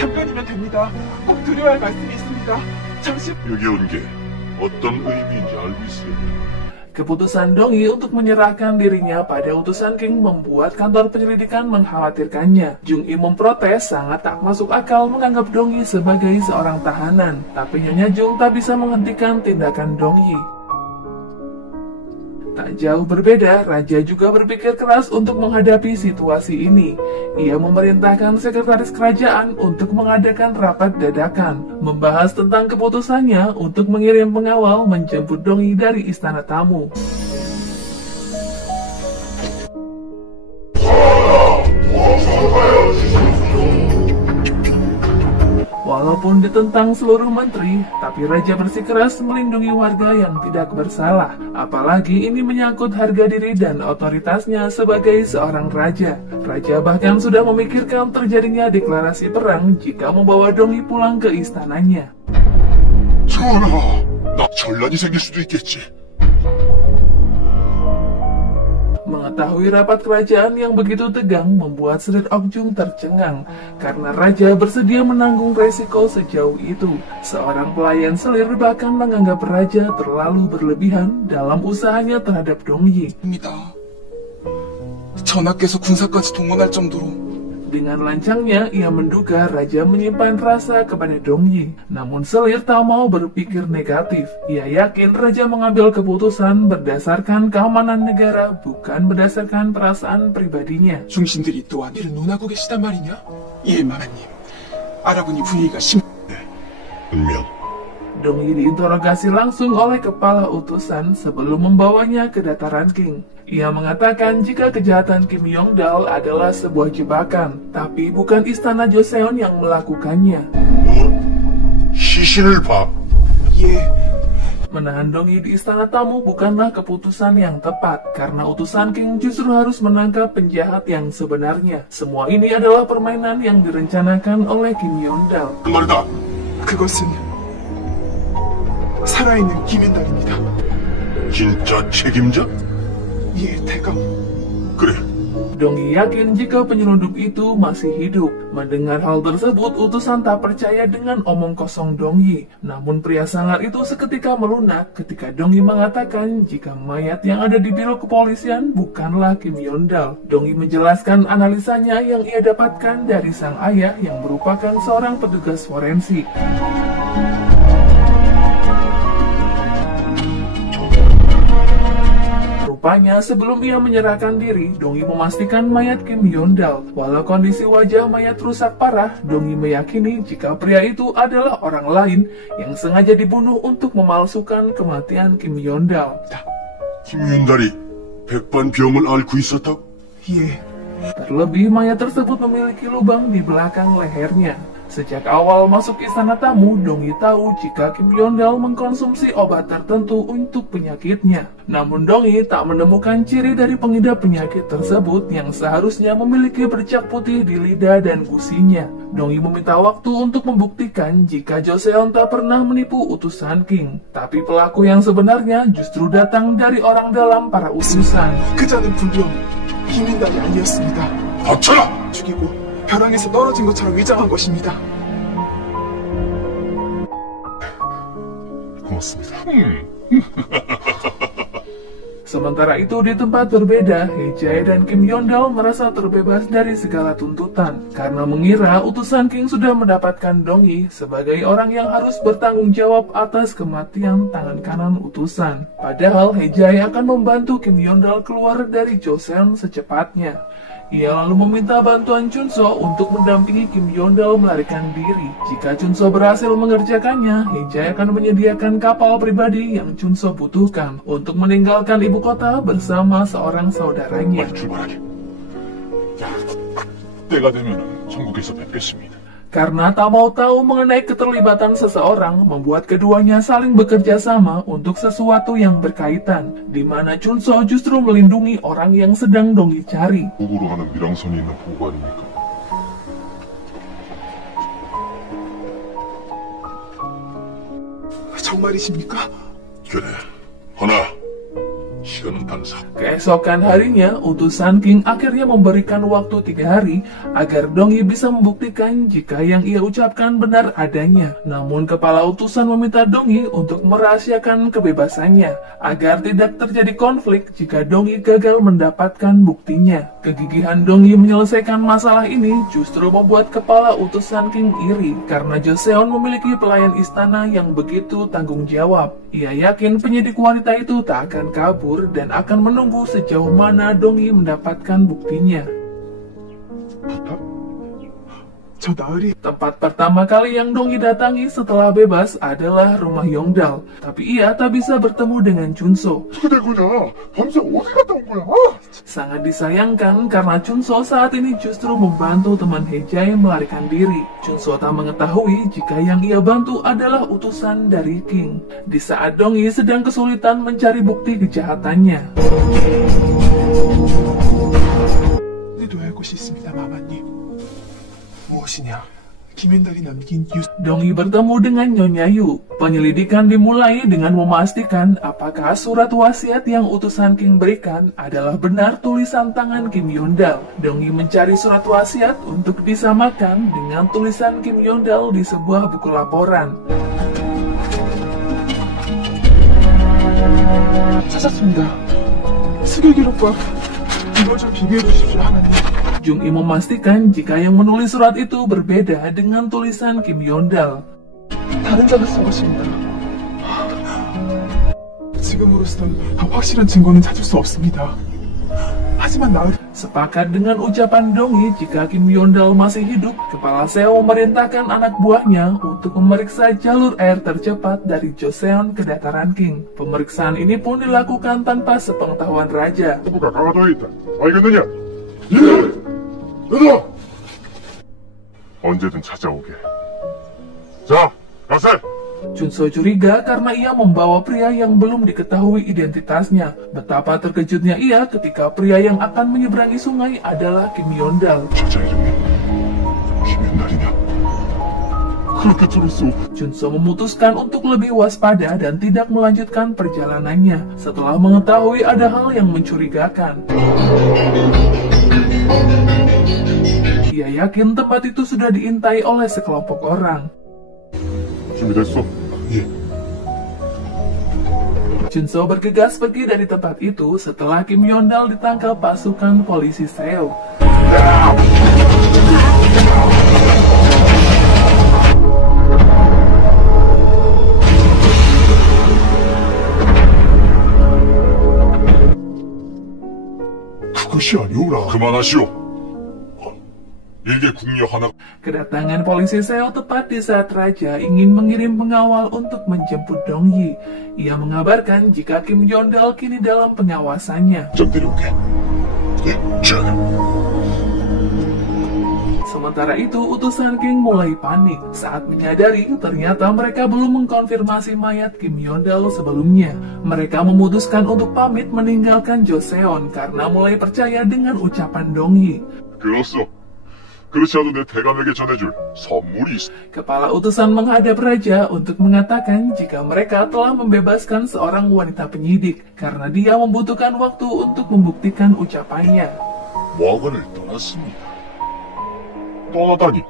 잠깐이면 됩니다. 꼭 드려야 할 말씀이 있습니다. 잠시. 여기 온 게 어떤 의미인지 알고 있어요? Keputusan Dongyi untuk menyerahkan dirinya pada utusan King membuat kantor penyelidikan mengkhawatirkannya. Jung-i memprotes sangat tak masuk akal menganggap Dongyi sebagai seorang tahanan. Tapi Nyonya Jung tak bisa menghentikan tindakan Dongyi. Tak jauh berbeda, Raja juga berpikir keras untuk menghadapi situasi ini. Ia memerintahkan sekretaris kerajaan untuk mengadakan rapat dadakan, membahas tentang keputusannya untuk mengirim pengawal menjemput Dongyi dari istana tamu. Walaupun ditentang seluruh menteri, tapi Raja bersikeras melindungi warga yang tidak bersalah. Apalagi ini menyangkut harga diri dan otoritasnya sebagai seorang raja. Raja bahkan sudah memikirkan terjadinya deklarasi perang jika membawa Dongyi pulang ke istananya. 전하, 나 전란이 생길 수도 있겠지. Mengetahui rapat kerajaan yang begitu tegang membuat Srit Okjung tercengang karena Raja bersedia menanggung resiko sejauh itu. Seorang pelayan selir bahkan menganggap Raja terlalu berlebihan dalam usahanya terhadap Dongyi. 전하께서 군사까지 동원할 정도로. Dengan lancangnya, ia menduga Raja menyimpan rasa kepada Dongyi. Namun selir tak mau berpikir negatif. Ia yakin Raja mengambil keputusan berdasarkan keamanan negara, bukan berdasarkan perasaan pribadinya. 중신들이 또한 이를 논하고 계시단 말이냐? 예, 마마님. 알아보니 분위기가 분명. Dongyi diinterogasi langsung oleh kepala utusan sebelum membawanya ke dataran King. Ia mengatakan jika kejahatan Kim Yongdal adalah sebuah jebakan, tapi bukan istana Joseon yang melakukannya. 시신을 봐. 예. Menahan Dongyi di istana tamu bukanlah keputusan yang tepat, karena utusan King justru harus menangkap penjahat yang sebenarnya. Semua ini adalah permainan yang direncanakan oleh Kim Yongdal. 말이다. 그것은 살아있는 김윤달입니다. 진짜 책임자? 예, 대감. 그래. Dongyi yakin jika penyelundup itu masih hidup. Mendengar hal tersebut, utusan tak percaya dengan omong kosong Dongyi. Namun pria sangar itu seketika melunak ketika Dongyi mengatakan jika mayat yang ada di biro kepolisian bukanlah Kim Yongdal. Dongyi menjelaskan analisanya yang ia dapatkan dari sang ayah yang merupakan seorang petugas forensik. Rupanya sebelum ia menyerahkan diri, Dongyi memastikan mayat Kim Yongdal. Walau kondisi wajah mayat rusak parah, Dongyi meyakini jika pria itu adalah orang lain yang sengaja dibunuh untuk memalsukan kematian Kim Yongdal. 김윤달이 백반병을 앓고 있었다고? 예. Terlebih, mayat tersebut memiliki lubang di belakang lehernya. Sejak awal masuk istana tamu, Dongyi tahu jika Kim Yongdal mengkonsumsi obat tertentu untuk penyakitnya. Namun Dongyi tak menemukan ciri dari pengidap penyakit tersebut yang seharusnya memiliki bercak putih di lidah dan gusinya. Dongyi meminta waktu untuk membuktikan jika Joseon tak pernah menipu utusan King. Tapi pelaku yang sebenarnya justru datang dari orang dalam para utusan. 그자는 분명 김윤달이 아니었습니다. 닥쳐라! 죽이고 벼랑에서 떨어진 것처럼 위장한 것입니다. 고맙습니다. Sementara itu di tempat berbeda, Hye-jae dan Kim Yongdal merasa terbebas dari segala tuntutan karena mengira utusan King sudah mendapatkan Dongyi sebagai orang yang harus bertanggung jawab atas kematian tangan kanan utusan. Padahal Hye-jae akan membantu Kim Yongdal keluar dari Joseon secepatnya. Ia lalu meminta bantuan Chunso untuk mendampingi Kim Yongdal melarikan diri. Jika Chunso berhasil mengerjakannya, Hye-jae akan menyediakan kapal pribadi yang Chunso butuhkan untuk meninggalkan ibu kota bersama seorang saudaranya. 빨리 출발하게. 야, 때가 되면 천국에서 뵙겠습니다. Karena tak mau tahu mengenai keterlibatan seseorang, membuat keduanya saling bekerja sama untuk sesuatu yang berkaitan, di mana Chunso justru melindungi orang yang sedang Dongyi cari. 북으로 가는 밀항선이 있는 보고 아닙니까? 정말이십니까? 그래. 허나 시간은 단사. Keesokan harinya, utusan King akhirnya memberikan waktu 3 hari agar Dongyi bisa membuktikan jika yang ia ucapkan benar adanya. Namun kepala utusan meminta Dongyi untuk merahasiakan kebebasannya agar tidak terjadi konflik jika Dongyi gagal mendapatkan buktinya. Kegigihan Dongyi menyelesaikan masalah ini justru membuat kepala utusan King iri karena Joseon memiliki pelayan istana yang begitu tanggung jawab. Ia yakin penyidik wanita itu tak akan kabur dan akan menunggu sejauh mana Dongyi mendapatkan buktinya. 저 나으리 Tempat pertama kali yang Dongyi datangi setelah bebas adalah rumah Yongdal. Tapi ia tak bisa bertemu dengan Chunso. 어떻게 된 거냐? 밤새 어디 갔다 온 거야? Sangat disayangkan karena Chunso saat ini justru membantu teman Hejai melarikan diri. Chunso tak mengetahui jika yang ia bantu adalah utusan dari King. Di saat Dongyi sedang kesulitan mencari bukti kejahatannya. 오늘도 할 것이 있습니다, 마마님. 무엇이냐? 김현달이 남긴 뉴스. Dongyi bertemu dengan Nyonya Yu. Penyelidikan dimulai dengan memastikan apakah surat wasiat yang utusan King berikan adalah benar tulisan tangan Kim Yondal. Dongyi mencari surat wasiat untuk disamakan dengan tulisan Kim Yondal di sebuah buku laporan. 찾았습니다. 수교 기록과 이걸 좀 비교해 주십시오, 하나님. Jung-i memastikan jika yang menulis surat itu berbeda dengan tulisan Kim Yondal. 다른 자가 쓴 것입니다. 지금으로선 확실한 증거는 찾을 수 없습니다. 하지만 나으리 Sepakat dengan ucapan Dongyi jika Kim Yondal masih hidup, Kepala Seo memerintahkan anak buahnya untuk memeriksa jalur air tercepat dari Joseon ke dataran King. Pemeriksaan ini pun dilakukan tanpa sepengetahuan raja. 부부가 강화도에 있다. 알겠느냐? 예! 너도! 언제든 찾아오게. 자, 가세! Chunso curiga karena ia membawa pria yang belum diketahui identitasnya. Betapa terkejutnya ia ketika pria yang akan menyeberangi sungai adalah Kim Yondal. 저자 이름이 김현달이냐? 그렇게 들었소. Chunso memutuskan untuk lebih waspada dan tidak melanjutkan perjalanannya setelah mengetahui ada hal yang mencurigakan. Ia yakin tempat itu sudah diintai oleh sekelompok orang. 준비됐어? 예. Chunso bergegas pergi dari tempat itu setelah Kim Yondal ditangkap pasukan polisi Seo. 그것이 아니오라. 그만하시오. 일개 국녀 하나. Kedatangan polisi Seo tepat di saat raja ingin mengirim pengawal untuk menjemput Dongyi. Ia mengabarkan jika Kim Yondal kini dalam pengawasannya. 좀 데려오게. 예, 전하. Sementara itu, utusan King mulai panik saat menyadari ternyata mereka belum mengkonfirmasi mayat Kim Yondal sebelumnya. Mereka memutuskan untuk pamit meninggalkan Joseon karena mulai percaya dengan ucapan Dongyi. 그렇소. 그렇지 않아도 내 대감에게 전해줄 선물이 있어. Kepala utusan menghadap raja untuk mengatakan jika mereka telah membebaskan seorang wanita penyidik karena dia membutuhkan waktu untuk membuktikan ucapannya. 와관을 떠났습니다. 떠나다니.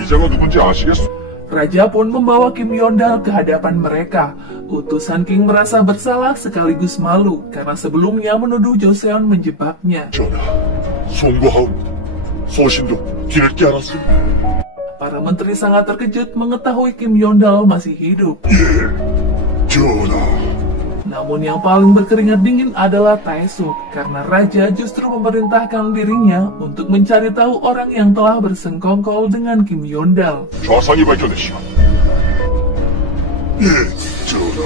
이자가 누군지 아시겠소? Raja pun membawa Kim Yondal ke hadapan mereka. Utusan King merasa bersalah sekaligus malu karena sebelumnya menuduh Joseon menjebaknya. 전하, 송구하옵니다. 소신도 길게 알았습니다. Para menteri sangat terkejut mengetahui Kim Yondal masih hidup. 전하, Namun yang paling berkeringat dingin adalah Taesuk karena raja justru memerintahkan dirinya untuk mencari tahu orang yang telah bersengkongkol dengan Kim Yondal. 좌상이 밝혀내시오. 예, 전하.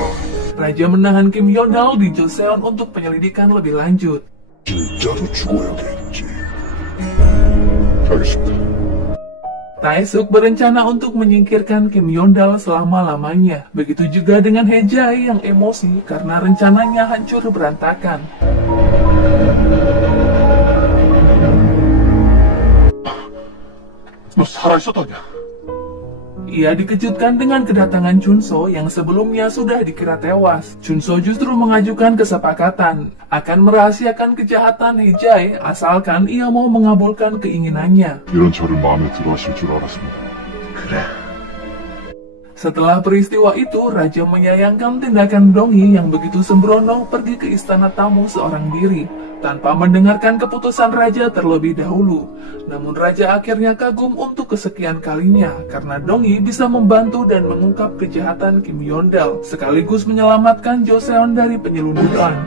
Raja menahan Kim Yondal di Joseon untuk penyelidikan lebih lanjut. 진짜로 죽어야겠지. 알겠습니다. Taesuk berencana untuk menyingkirkan Kim Yondal selama-lamanya. Begitu juga dengan Hejai yang emosi karena rencananya hancur berantakan. 너 살아있었다냐? Ia dikejutkan dengan kedatangan Chunso yang sebelumnya sudah dikira tewas. Chunso justru mengajukan kesepakatan akan merahasiakan kejahatan Hejai asalkan ia mau mengabulkan keinginannya. 이런 저를 마음에 들어 하실 줄 알았습니다. Setelah peristiwa itu, Raja menyayangkan tindakan Dongi yang begitu sembrono pergi ke istana tamu seorang diri, tanpa mendengarkan keputusan Raja terlebih dahulu. Namun Raja akhirnya kagum untuk kesekian kalinya, karena Dongi bisa membantu dan mengungkap kejahatan Kim Yondal, sekaligus menyelamatkan Joseon dari penyelundupan.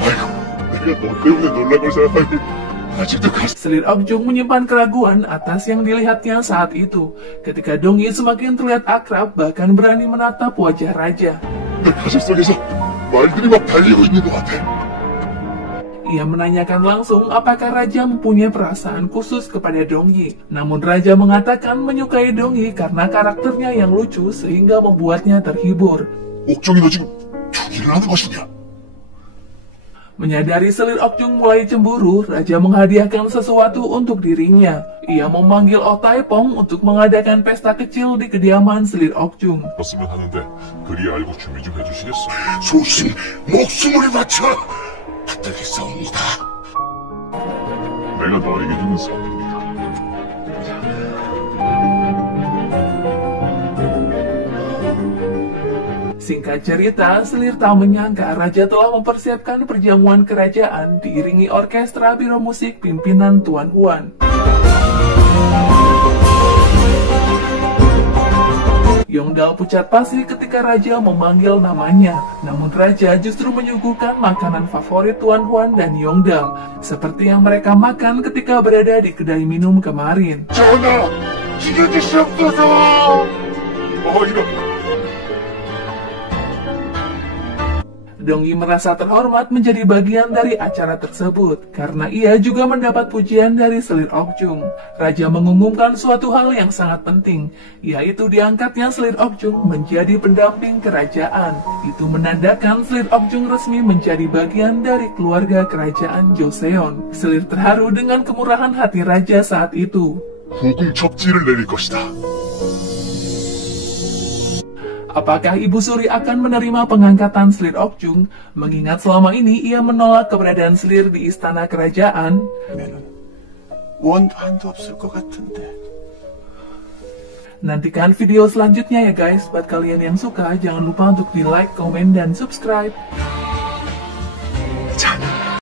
아이고, 내가 너 때문에 놀란 걸 생각하니 아직도 Selir Okjung menyimpan keraguan atas yang dilihatnya saat itu, ketika Dongi semakin terlihat akrab bahkan berani menatap wajah Raja. 내 가슴 속에서 말들이 막 달리고 있는 것 같아. Ia menanyakan langsung apakah Raja mempunyai perasaan khusus kepada Dongi. Namun Raja mengatakan menyukai Dongi karena karakternya yang lucu sehingga membuatnya terhibur. 옥정이 너 지금 투기를 하는 것이냐? Menyadari Selir Okjung mulai cemburu, Raja menghadiahkan sesuatu untuk dirinya. Ia memanggil Oh Taepong untuk mengadakan pesta kecil di kediaman Selir Okjung. 였으면 하는데 그리 알고 준비 좀 해주시겠어? 소신 목숨을 바쳐 받들겠사옵니다. 내가 너에게 주는 선물이다. Singkat cerita, Selir tak menyangka Raja telah mempersiapkan perjamuan kerajaan diiringi orkestra biro musik pimpinan Tuan Huan. Yongdal pucat pasi ketika Raja memanggil namanya. Namun Raja justru menyuguhkan makanan favorit Tuan Huan dan Yongdal, seperti yang mereka makan ketika berada di kedai minum kemarin. 전하, 죽여주시옵소서! 이런. Dongi merasa terhormat menjadi bagian dari acara tersebut, karena ia juga mendapat pujian dari Selir Okjung. Raja mengumumkan suatu hal yang sangat penting, yaitu diangkatnya Selir Okjung menjadi pendamping kerajaan. Itu menandakan Selir Okjung resmi menjadi bagian dari keluarga kerajaan Joseon. Selir terharu dengan kemurahan hati Raja saat itu. 후궁 첩지를 내릴 것이다. Apakah Ibu Suri akan menerima pengangkatan Selir Okjung, mengingat selama ini ia menolak keberadaan Selir di istana kerajaan? 원도 한도 없을 것 같은데. Nantikan video selanjutnya ya guys. Buat kalian yang suka, jangan lupa untuk di like, komen, dan subscribe.